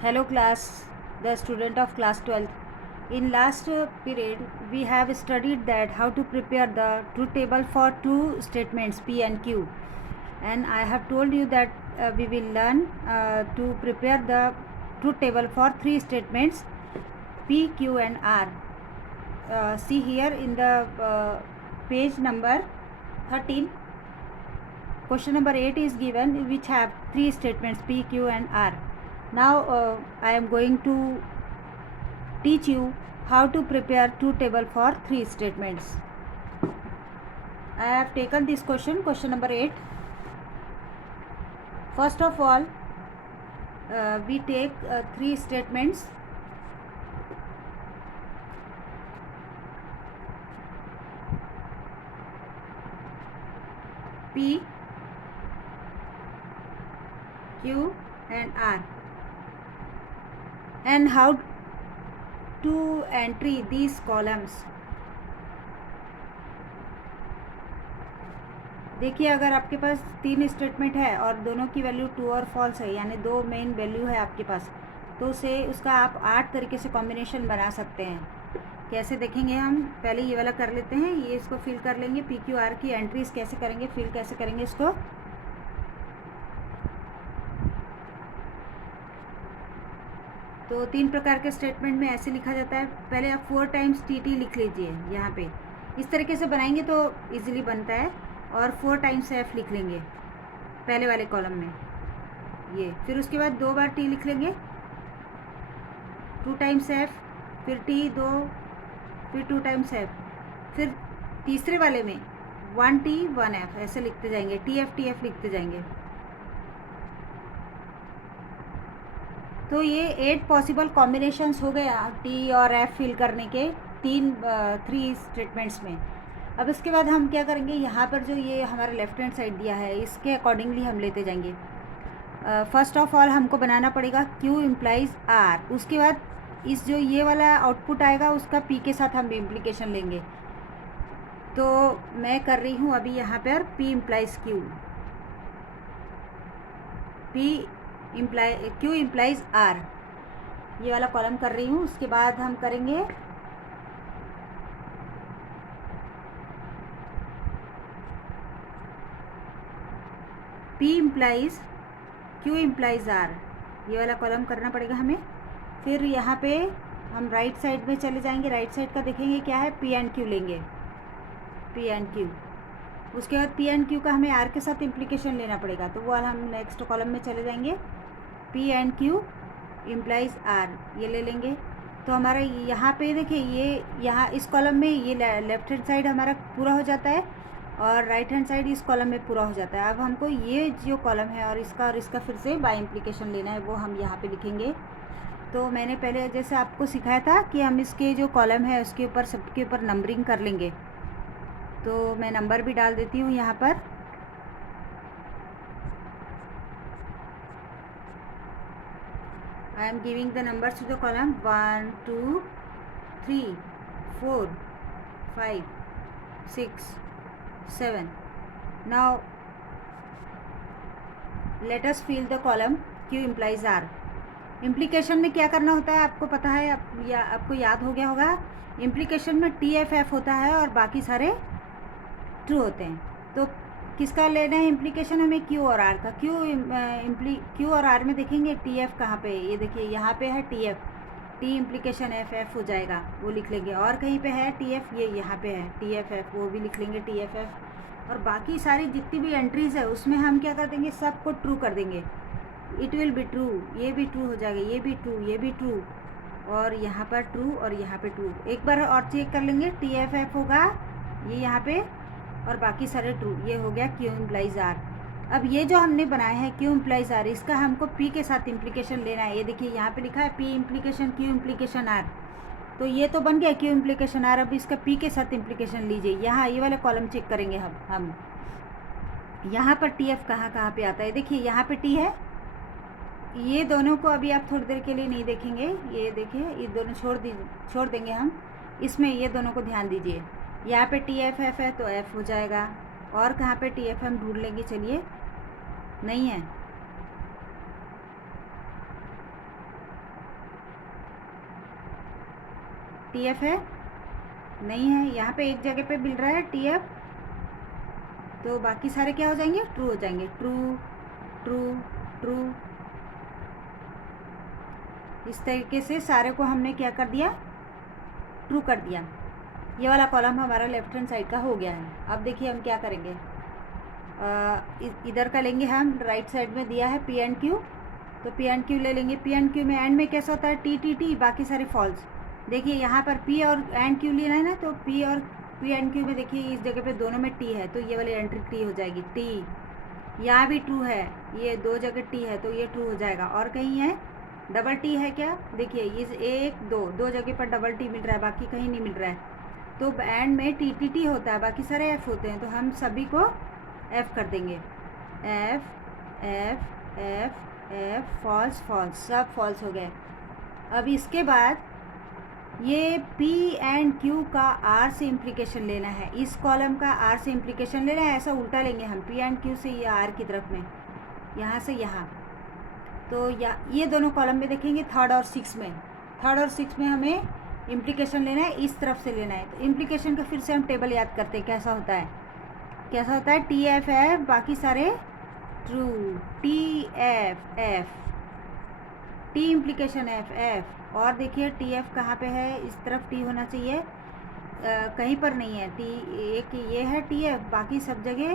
Hello class, the student of class 12th. In last period, we have studied that how to prepare the truth table for two statements P and Q. And I have told you that we will learn to prepare the truth table for three statements P, Q and R. See here in the page number 13. Question number 8 is given, which have three statements P, Q and R. Now I am going to teach you how to prepare truth table for three statements. I have taken this question number 8. First of all, we take three statements. P, Q and R, and how to entry these columns. देखिए, अगर आपके पास तीन statement है और दोनों की value true और false है, यानी दो मेन वैल्यू है आपके पास, तो उसे उसका आप 8 तरीके से कॉम्बिनेशन बना सकते हैं. कैसे देखेंगे हम? पहले ये वाला कर लेते हैं. ये इसको फिल कर लेंगे. पी क्यू आर की एंट्रीज कैसे करेंगे, फिल कैसे करेंगे इसको. तो 3 प्रकार के स्टेटमेंट में ऐसे लिखा जाता है. पहले आप 4 टाइम्स टी टी लिख लीजिए. यहाँ पे इस तरीके से बनाएंगे तो इजीली बनता है. और 4 टाइम्स एफ लिख लेंगे पहले वाले कॉलम में. ये फिर उसके बाद 2 बार टी लिख लेंगे. 2 टाइम्स एफ, फिर टी 2, फिर 2 टाइम्स एफ. फिर तीसरे वाले में 1 टी 1 एफ ऐसे लिखते जाएंगे. टी एफ लिखते जाएंगे. तो ये 8 पॉसिबल कॉम्बिनेशंस हो गए टी और एफ फिल करने के 3 स्टेटमेंट्स में. अब इसके बाद हम क्या करेंगे, यहाँ पर जो ये हमारा लेफ्ट हैंड साइड दिया है इसके अकॉर्डिंगली हम लेते जाएंगे. फर्स्ट ऑफ ऑल हमको बनाना पड़ेगा Q इम्प्लाइज R. उसके बाद इस जो ये वाला आउटपुट आएगा उसका P के साथ हम इम्प्लीकेशन लेंगे. तो मैं कर रही हूँ अभी यहाँ पर P implies Q, Q implies R, ये वाला कॉलम कर रही हूँ. उसके बाद हम करेंगे P implies Q implies R, ये वाला कॉलम करना पड़ेगा हमें. फिर यहाँ पे हम राइट साइड में चले जाएंगे. राइट साइड का देखेंगे क्या है, P एंड Q लेंगे. P and Q. उसके बाद P एंड Q का हमें R के साथ इम्प्लीकेशन लेना पड़ेगा. तो वो हम नेक्स्ट कॉलम में चले जाएंगे. P and Q implies R, ये ले लेंगे. तो हमारा यहाँ पे देखिए, ये यहाँ इस कॉलम में ये लेफ्ट हैंड साइड हमारा पूरा हो जाता है और राइट हैंड साइड इस कॉलम में पूरा हो जाता है. अब हमको ये जो कॉलम है और इसका फिर से बाय इम्प्लीकेशन लेना है, वो हम यहाँ पे लिखेंगे. तो मैंने पहले जैसे आपको सिखाया था कि हम इसके जो कॉलम है उसके ऊपर सबके ऊपर नंबरिंग कर लेंगे. तो मैं नंबर भी डाल देती हूँ यहाँ पर. I am giving the numbers to the column 1, 2, 3, 4, 5, 6, 7. Now let us fill the column Q implies R. Implication में क्या करना होता है आपको पता है, आपको याद हो गया होगा. इम्प्लीकेशन में टी एफ एफ होता है और बाकी सारे ट्रू होते हैं. तो किसका लेना है इम्प्लीकेशन हमें, क्यू और आर का. क्यू और आर में देखेंगे टी एफ कहाँ पे, ये देखिए यहाँ पे है T F. T implication F F हो जाएगा, वो लिख लेंगे. और कहीं पे है टी एफ, ये यहाँ पे है टी एफ एफ, वो भी लिख लेंगे टी एफ एफ. और बाकी सारी जितनी भी एंट्रीज़ है उसमें हम क्या कर देंगे, सबको ट्रू कर देंगे. इट विल बी ट्रू, ये भी ट्रू हो जाएगा, ये भी ट्रू, ये भी ट्रू, और यहाँ पर ट्रू और यहाँ पे ट्रू. एक बार और चेक कर लेंगे. टी एफ एफ होगा ये यहाँ पे और बाकी सारे ट्रू. ये हो गया Q इम्प्लाइज R. अब ये जो हमने बनाया है Q इम्प्लाइज R, इसका हमको P के साथ इम्प्लीकेशन लेना है. ये देखिए यहाँ पे लिखा है P implication Q implication R. तो ये तो बन गया Q इम्प्लीकेशन R. अब इसका P के साथ इम्प्लीकेशन लीजिए. यहाँ ये वाले कॉलम चेक करेंगे हम यहाँ पर टी एफ कहाँ पे आता है. देखिए यहाँ पे टी है. ये दोनों को अभी आप थोड़ी देर के लिए नहीं देखेंगे. ये देखिए, ये दोनों छोड़ देंगे हम. इसमें ये दोनों को ध्यान दीजिए. यहाँ पे टी एफ एफ है तो एफ हो जाएगा. और कहाँ पे टी एफ हम ढूंढ लेंगे, चलिए. नहीं है, टी एफ है नहीं है, यहाँ पे एक जगह पे मिल रहा है टी एफ, तो बाकी सारे क्या हो जाएंगे, ट्रू हो जाएंगे। ट्रू ट्रू ट्रू, इस तरीके से सारे को हमने क्या कर दिया, ट्रू कर दिया। ये वाला कॉलम हमारा लेफ्ट हैंड साइड का हो गया है। अब देखिए हम क्या करेंगे, इधर का लेंगे हम, राइट साइड में दिया है पी एंड क्यू, तो पी एंड क्यू ले लेंगे। पी एंड क्यू में एंड में कैसा होता है, टी टी टी, बाकी सारे फॉल्स। देखिए यहाँ पर पी और एंड क्यू लेना है ना, तो पी और पी एंड क्यू में देखिए इस जगह पे दोनों में टी है, तो ये वाली एंट्री टी हो जाएगी। टी यहाँ भी ट्रू है, ये दो जगह टी है तो ये ट्रू हो जाएगा। और कहीं है डबल टी है क्या, देखिए इस एक दो जगह पर डबल टी मिल रहा है, बाकी कहीं नहीं मिल रहा है, तो एंड में टी टी टी होता है, बाकी सारे एफ़ होते हैं, तो हम सभी को एफ़ कर देंगे। F F F F, false false, सब फॉल्स हो गए। अब इसके बाद ये पी एंड क्यू का आर से इम्प्लीकेशन लेना है, इस कॉलम का आर से इम्प्लीकेशन लेना है, ऐसा उल्टा लेंगे हम, पी एंड क्यू से ये आर की तरफ में, यहाँ से यहाँ, तो ये दोनों कॉलम में देखेंगे थर्ड और सिक्स में, थर्ड और सिक्स में हमें इम्प्लीकेशन लेना है, इस तरफ से लेना है। तो इम्प्लीकेशन का फिर से हम टेबल याद करते हैं, कैसा होता है, कैसा होता है, टी एफ एफ, बाकी सारे true, T F F, T implication F F. और देखिए टी एफ कहाँ पे है, इस तरफ टी होना चाहिए, कहीं पर नहीं है टी, एक ये है टी एफ, बाकी सब जगह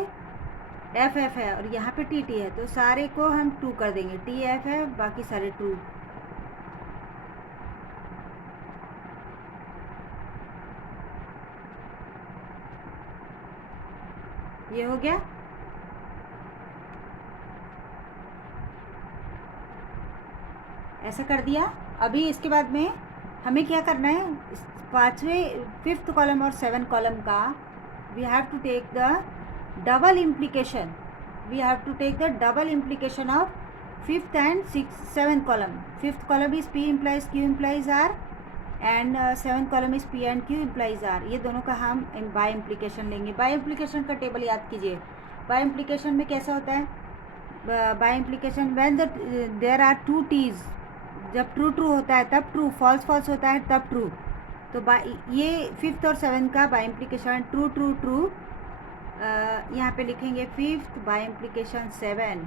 एफ एफ है, और यहाँ पे टी टी है, तो सारे को हम ट्रू कर देंगे। टी एफ है, बाकी सारे ट्रू। ये हो गया। ऐसा कर दिया। अभी इसके बाद में हमें क्या करना है, पाँचवें फिफ्थ कॉलम और सेवन कॉलम का we have to take the double implication, we have to take the double implication of fifth and six seven column. Fifth column is P implies Q implies R, and seven column is P and Q implies R. ये दोनों का हम bi implication लेंगे। Bi implication का table याद कीजिए। Bi implication में कैसा होता है, bi implication when there are to tease, जब ट्रू ट्रू होता है तब ट्रू, फॉल्स फॉल्स होता है तब ट्रू। तो ये फिफ्थ और सेवन का bi implication true true true, यहाँ पे लिखेंगे fifth bi implication seven,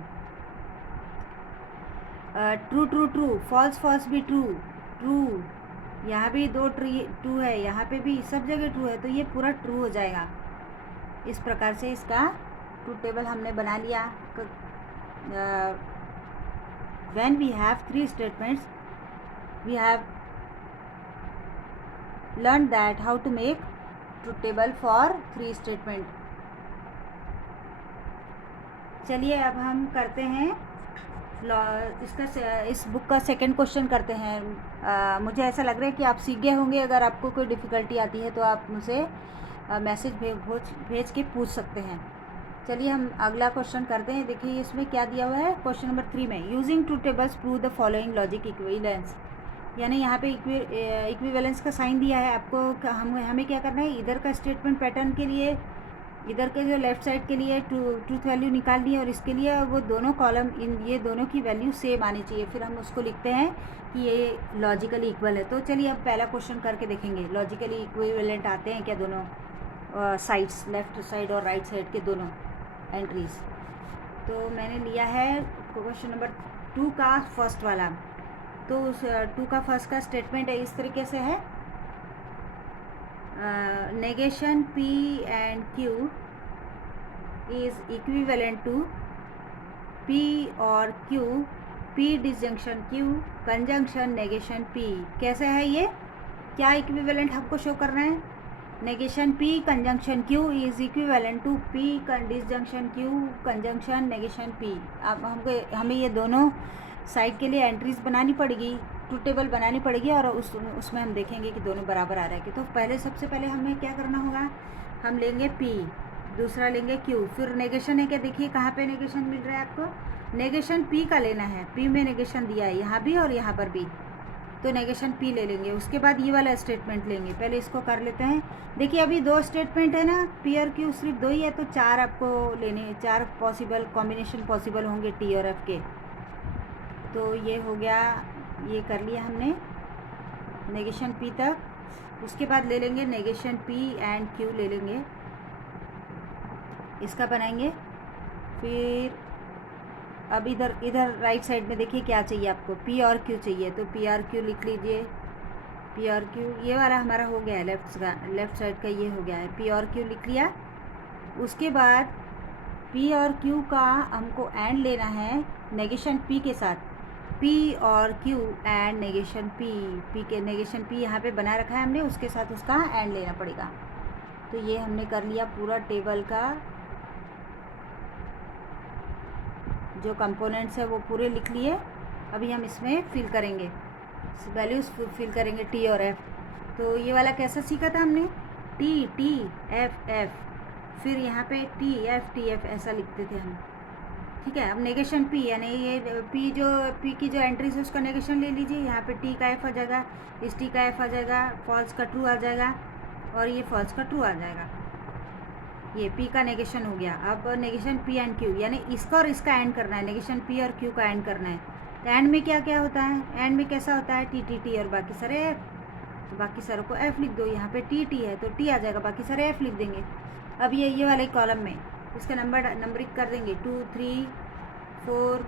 true true true, false false भी ट्रू ट्रू, यहाँ भी दो ट्रू है, यहाँ पे भी सब जगह ट्रू है, तो ये पूरा ट्रू हो जाएगा। इस प्रकार से इसका ट्रू टेबल हमने बना लिया। when we have three statements, we have learned that how to make truth table for three statement। चलिए अब हम करते हैं इसका, इस बुक का सेकंड क्वेश्चन करते हैं। मुझे ऐसा लग रहा है कि आप सीख गए होंगे। अगर आपको कोई डिफ़िकल्टी आती है तो आप मुझे मैसेज भेज के पूछ सकते हैं। चलिए हम अगला क्वेश्चन करते हैं। देखिए इसमें क्या दिया हुआ है, क्वेश्चन नंबर 3 में using two tables prove the following logic equivalence, यानी यहाँ पे इक्विवेलेंस का साइन दिया है आपको। हमें क्या करना है, इधर का स्टेटमेंट पैटर्न के लिए, इधर के जो लेफ्ट साइड के लिए ट्रूथ वैल्यू निकालनी है, और इसके लिए वो दोनों कॉलम ये दोनों की वैल्यू सेम आनी चाहिए, फिर हम उसको लिखते हैं कि ये लॉजिकली इक्वल है। तो चलिए अब पहला क्वेश्चन करके देखेंगे, लॉजिकली इक्विवेलेंट आते हैं क्या दोनों साइड्स, लेफ्ट साइड और राइट साइड के दोनों एंट्रीज। तो मैंने लिया है क्वेश्चन नंबर 2 का फर्स्ट वाला। तो उस 2 का फर्स्ट का स्टेटमेंट है इस तरीके से है, negation P and Q is equivalent to P और Q, P disjunction Q conjunction negation P। कैसे है ये, क्या इक्विवेलेंट हमको शो करना है, negation P conjunction Q is equivalent to P disjunction Q conjunction negation P। अब हमें ये दोनों साइड के लिए एंट्रीज बनानी पड़ेगी, ट्रू टेबल बनानी पड़ेगी, और उसमें हम देखेंगे कि दोनों बराबर आ रहे हैं। तो पहले सबसे पहले हमें क्या करना होगा, हम लेंगे P, दूसरा लेंगे Q, फिर नेगेशन है क्या, देखिए कहाँ पे नेगेशन मिल रहा है आपको, नेगेशन P का लेना है, P में नेगेशन दिया है यहाँ भी और यहाँ पर भी, तो नेगेशन P ले लेंगे। उसके बाद ये वाला स्टेटमेंट लेंगे, पहले इसको कर लेते हैं। देखिए अभी 2 स्टेटमेंट है ना, P और Q सिर्फ 2 ही है, तो 4 आपको लेने, 4 पॉसिबल कॉम्बिनेशन पॉसिबल होंगे T और F के। तो ये हो गया, ये कर लिया हमने नेगेशन P तक। उसके बाद ले लेंगे नेगेशन P एंड Q ले लेंगे, इसका बनाएंगे। फिर अब इधर राइट साइड में देखिए क्या चाहिए आपको, P और Q चाहिए, तो P और Q लिख लीजिए। P और Q ये वाला हमारा हो गया है, लेफ्ट साइड का ये हो गया है, P और Q लिख लिया। उसके बाद P और Q का हमको एंड लेना है नेगेशन P के साथ, P और Q एंड नेगेशन P के नेगेशन P यहाँ पे बना रखा है हमने, उसके साथ उसका एंड लेना पड़ेगा। तो ये हमने कर लिया पूरा टेबल का जो कंपोनेंट्स है वो पूरे लिख लिए। अभी हम इसमें फिल करेंगे, वैल्यूज़ फिल करेंगे T और F। तो ये वाला कैसा सीखा था हमने, T F F, फिर यहाँ पे T F ऐसा लिखते थे हम, ठीक है। अब नेगेशन P यानी ये P की जो एंट्रीज है उसका नेगेशन ले लीजिए। यहाँ पे T का F आ जाएगा, इस T का F आ जाएगा, फॉल्स का ट्रू आ जाएगा और ये फॉल्स का ट्रू आ जाएगा। ये P का नेगेशन हो गया। अब नेगेशन P एंड Q यानी इसका और इसका एंड करना है, नेगेशन P और Q का एंड करना है। तो एंड में क्या क्या होता है, एंड में कैसा होता है T और बाकी सारे F, तो बाकी सारों को F लिख दो। यहाँ पे T है तो T आ जाएगा, बाकी सारे F लिख देंगे। अब ये वाले कॉलम में इसका नंबरिंग कर देंगे 2 3 4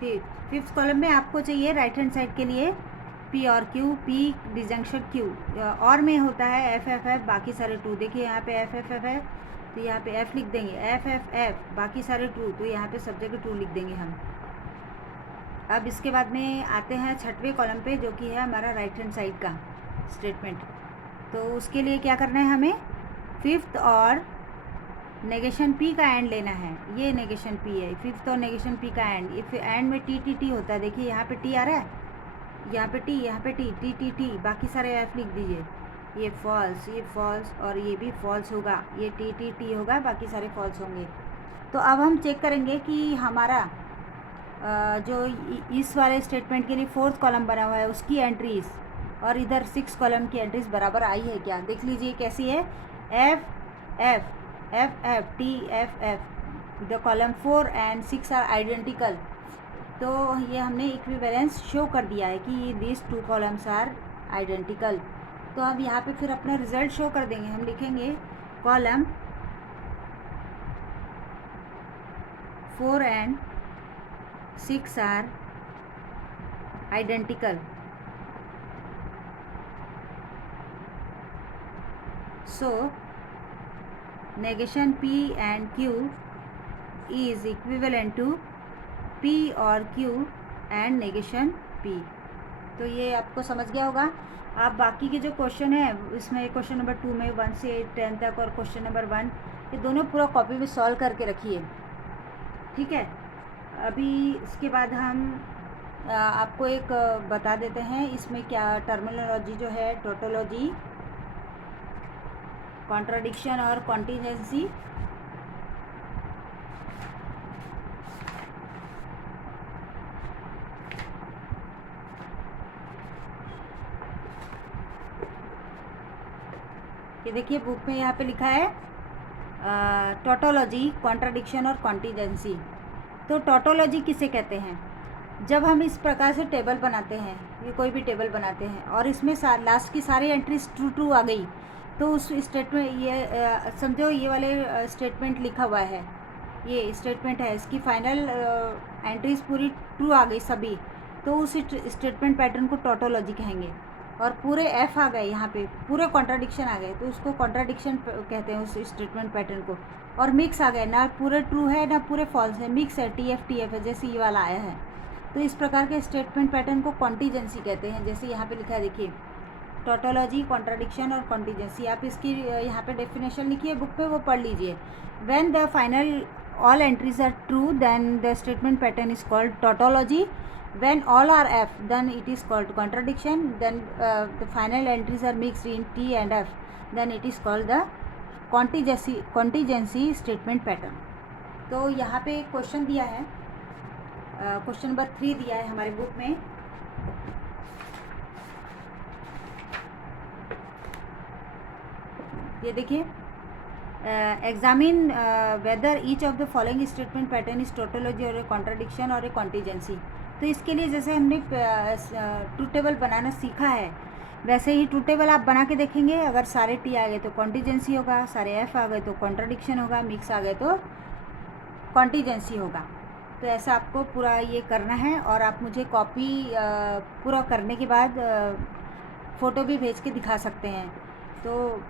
5th कॉलम में आपको चाहिए राइट हैंड साइड के लिए P और Q, P डिजंक्शन Q, और में होता है F बाकी सारे ट्रू। देखिए यहाँ पे F है तो यहाँ पे F लिख देंगे, F बाकी सारे ट्रू, तो यहाँ पे सब जगह ट्रू लिख देंगे हम। अब इसके बाद में आते हैं 6वें कॉलम पे जो कि है हमारा राइट हैंड साइड का स्टेटमेंट। तो उसके लिए क्या करना है, हमें 5th और नेगेशन P का एंड लेना है। ये नेगेशन P है, 5th और नेगेशन P का एंड, इफ एंड में T होता है। देखिए यहाँ पे T आ रहा है, यहाँ पे T, यहाँ पे T, बाकी सारे F लिख दीजिए। ये फॉल्स और ये भी फॉल्स होगा, ये T होगा, बाकी सारे फॉल्स होंगे। तो अब हम चेक करेंगे कि हमारा जो इस वाले स्टेटमेंट के लिए 4th कॉलम बना हुआ है उसकी एंट्रीज और इधर 6th कॉलम की एंट्रीज बराबर आई है क्या, देख लीजिए कैसी है। F T F the column 4 and 6 are identical. तो ये हमने इक्विवेलेंस शो कर दिया है कि दिस 2 कॉलम्स आर आइडेंटिकल। तो अब यहाँ पे फिर अपना रिजल्ट शो कर देंगे। हम लिखेंगे column 4 and 6 are identical, so negation P and Q is equivalent to P और Q and negation P। तो ये आपको समझ गया होगा। आप बाकी के जो क्वेश्चन है इसमें क्वेश्चन नंबर 2 में 1 से 10 तक और क्वेश्चन नंबर 1 ये दोनों पूरा कॉपी में सॉल्व करके रखिए, ठीक है। अभी इसके बाद हम आपको एक बता देते हैं इसमें क्या टर्मिनोलॉजी जो है, टोटोलॉजी, कॉन्ट्राडिक्शन और कॉन्टीजेंसी। ये देखिए बुक में यहाँ पे लिखा है टोटोलॉजी, कॉन्ट्राडिक्शन और कॉन्टीजेंसी। तो टोटोलॉजी किसे कहते हैं, जब हम इस प्रकार से टेबल बनाते हैं, ये कोई भी टेबल बनाते हैं और इसमें लास्ट की सारी एंट्रीज ट्रू आ गई, तो उस स्टेटमेंट ये समझो ये वाले स्टेटमेंट लिखा हुआ है, ये स्टेटमेंट है, इसकी फाइनल एंट्रीज पूरी ट्रू आ गई सभी, तो उस स्टेटमेंट पैटर्न को टोटोलॉजी कहेंगे। और पूरे F आ गए, यहाँ पे पूरे कॉन्ट्राडिक्शन आ गए तो उसको कॉन्ट्राडिक्शन कहते हैं उस स्टेटमेंट पैटर्न को। और मिक्स आ गए, ना पूरे ट्रू है ना पूरे फॉल्स है, मिक्स है, TF है, जैसे ये वाला आया है। तो इस प्रकार के स्टेटमेंट पैटर्न को कॉन्टीजेंसी कहते हैं। जैसे यहाँ पे लिखा है देखिए टोटोलॉजी, कॉन्ट्राडिक्शन और कॉन्टीजेंसी। आप इसकी यहाँ पे डेफिनेशन लिखिए बुक में, वो पढ़ लीजिए। When the final all entries are true then the statement pattern is called tautology. When all are F then it is called contradiction. Then the final entries are mixed in T and F then it is called the contingency statement pattern. तो यहाँ पे question दिया है, question number 3 दिया है हमारे book में। ये देखिए, examine whether each of the following statement pattern is tautology और ए कॉन्ट्राडिक्शन और ए कॉन्टीजेंसी। तो इसके लिए जैसे हमने ट्रू टेबल बनाना सीखा है वैसे ही ट्रूथ टेबल आप बना के देखेंगे, अगर सारे टी आ गए तो कॉन्टीजेंसी होगा, सारे एफ आ गए तो कॉन्ट्राडिक्शन होगा, मिक्स आ गए तो कॉन्टीजेंसी होगा। तो ऐसा आपको पूरा ये करना है और आप मुझे कॉपी पूरा करने के बाद फ़ोटो भी भेज के दिखा सकते हैं। तो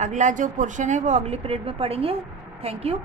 अगला जो पोर्शन है वो अगली पीरियड में पढ़ेंगे। Thank you.